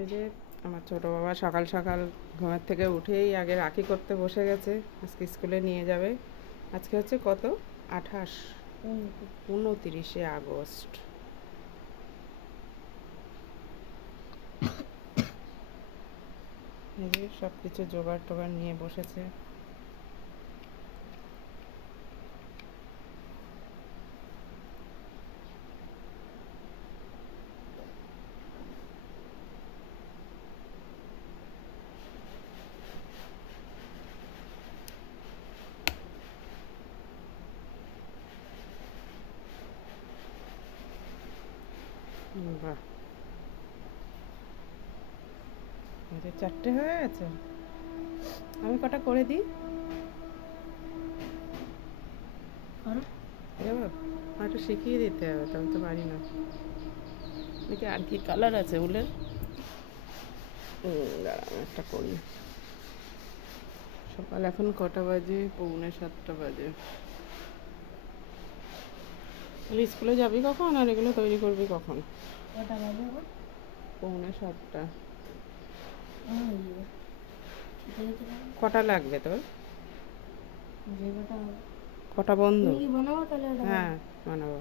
এই যে আমার ছোটো বাবা সকাল সকাল ঘুমের থেকে উঠেই আগে রাখি করতে বসে গেছে আজকে স্কুলে নিয়ে যাবে। আজকে হচ্ছে কত? আঠাশ। উনতিরিশে আগস্ট। এই যে সব কিছু জোগাড় টোগাড় নিয়ে বসেছে। বাহ। চারটে হয়ে গেছে? আমি কটা করে দিই? একটু শিখিয়ে দিতে হবে তবে তো পারি না। দেখি আর কি কালার আছে উলের? দাঁড়া একটা করি। সকাল এখন কটা বাজে? পৌনে সাতটা বাজে। তাহলে স্কুলে যাবি কখন আর এগুলো তৈরি করবি কখন? পৌনে সাতটা। কটা লাগবে তোর? কটা বন্ধ? হ্যাঁ বানাবো।